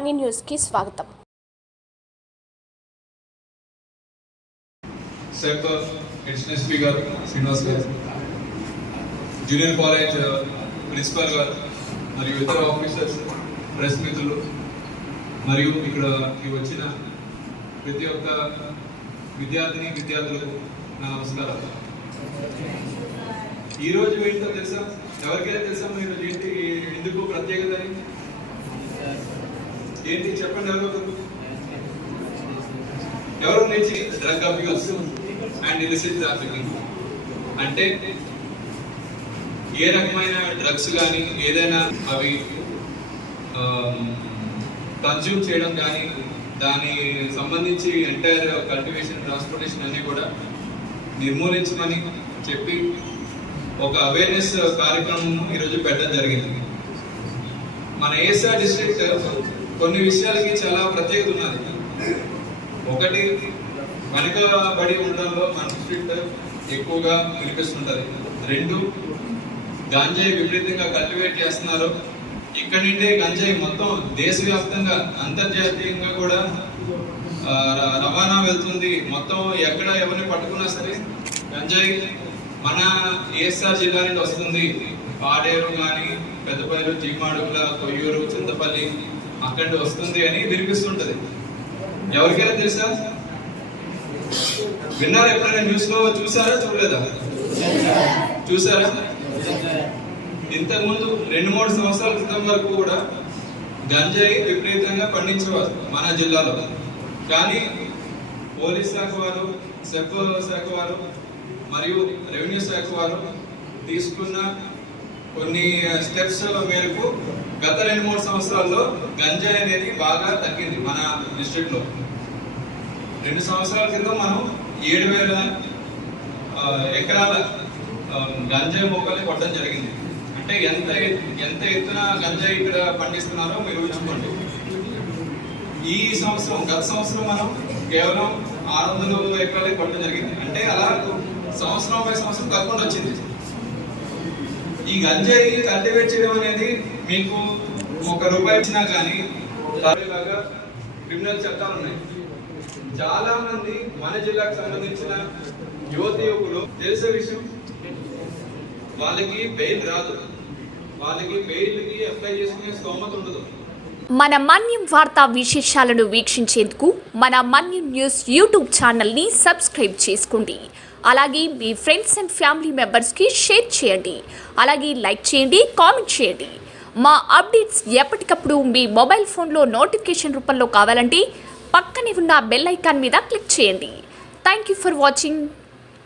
Money న్యూస్కి స్వాగతం. సెప్ additional SP గారు శ్రీనివాస్ గారు, జూనియర్ కాలేజ్ ప్రిన్సిపల్ గారు మరియు ఇతర ఆఫీసర్స్, ప్రెస్ మిత్రులు మరియు ఇక్కడికి వచ్చిన ప్రతి ఒక్క విద్యార్థులకు నా నమస్కారాలు. ఈరోజు ఏంటో తెలుసా? ఎవరికైనా తెలుసా ఈరోజు ఏంటి, ఎందుకు ప్రత్యేకత అని? ఏంటి చెప్పండి. ఎవరు నుంచి drug abuse and illicit trafficking అంటే ఏ రకమైన డ్రగ్స్ కానీ ఏదైనా అవి కన్జ్యూమ్ చేయడం కానీ దాని సంబంధించి ఎంటైర్ కల్టివేషన్, ట్రాన్స్పోర్టేషన్ అన్ని కూడా నిర్మూలించమని చెప్పి ఒక అవేర్నెస్ కార్యక్రమం ఈరోజు పెట్టడం జరిగింది. మన ఏఎస్ఆర్ డిస్ట్రిక్ట్ కొన్ని విషయాలకి చాలా ప్రత్యేకత ఉన్నది. ఒకటి, వెనుకబడి ఉండడంలో మన డిస్ట్రిక్ట్ ఎక్కువగా వినిపిస్తుంటది. రెండు, గంజాయి విపరీతంగా కల్టివేట్ చేస్తున్నారు. ఇక్కడ నుండే గంజాయి మొత్తం దేశవ్యాప్తంగా, అంతర్జాతీయంగా కూడా రవాణా వెళ్తుంది. మొత్తం ఎక్కడ ఎవరిని పట్టుకున్నా సరే గంజాయి మన ఏఎస్ఆర్ జిల్లా నుండి వస్తుంది. పాడేరు కానీ, పెద్దపల్లి, జీమాడుగుల, కొయ్యూరు, చింతపల్లి అక్కడి వస్తుంది అని వినిపిస్తుంటది. ఎవరికైనా తెలుసా? విన్నారా? ఎప్పుడైనా న్యూస్ లో చూసారా? చూడలేదా? చూసారా? ఇంతకుముందు 2-3 సంవత్సరాల క్రితం వరకు కూడా గంజాయి విపరీతంగా పండించేవారు మన జిల్లాలో. కానీ పోలీస్ శాఖ వారు, సెప్ శాఖ వారు మరియు రెవెన్యూ శాఖ వారు తీసుకున్న కొన్ని స్టెప్స్ మేరకు గత 2-3 సంవత్సరాల్లో గంజాయి అనేది బాగా తగ్గింది మన డిస్ట్రిక్ట్ లో. 2 సంవత్సరాల క్రితం మనం 7,000 ఎకరాల గంజాయి మొక్కల్ని కొట్టడం జరిగింది. అంటే ఎంత ఎత్తున గంజాయి ఇక్కడ పండిస్తున్నారో మీరు ఊహించుకోండి. ఈ సంవత్సరం, గత సంవత్సరం మనం కేవలం 600 ఎకరాలకి కొట్టడం జరిగింది. అంటే అలా సంవత్సరం పై సంవత్సరం తగ్గకుండా వచ్చింది. ఈ గంజాయి కల్టివేట్ చేయడం అనేది మీకు ₹1 ఇచ్చినా కానీ లాగా క్రిమినల్ చట్టాలు ఉన్నాయి. చాలా మంది మన జిల్లాకు సంబంధించిన యువకులు తెలిసే విషయం, వాళ్ళకి బెయిల్ రాదు, వాళ్ళకి బెయిల్కి అప్లై చేసుకునే స్తోమత ఉండదు. మన మన్యం వార్తా విశేషాలను వీక్షించేందుకు మన మన్యం న్యూస్ యూట్యూబ్ ఛానల్ని సబ్స్క్రైబ్ చేసుకోండి. అలాగే మీ ఫ్రెండ్స్ అండ్ ఫ్యామిలీ మెంబర్స్కి షేర్ చేయండి. అలాగే లైక్ చేయండి, కామెంట్ చేయండి. మా అప్డేట్స్ ఎప్పటికప్పుడు మీ మొబైల్ ఫోన్లో నోటిఫికేషన్ రూపంలో కావాలంటే పక్కనే ఉన్న బెల్ ఐకాన్ మీద క్లిక్ చేయండి. Thank you for watching.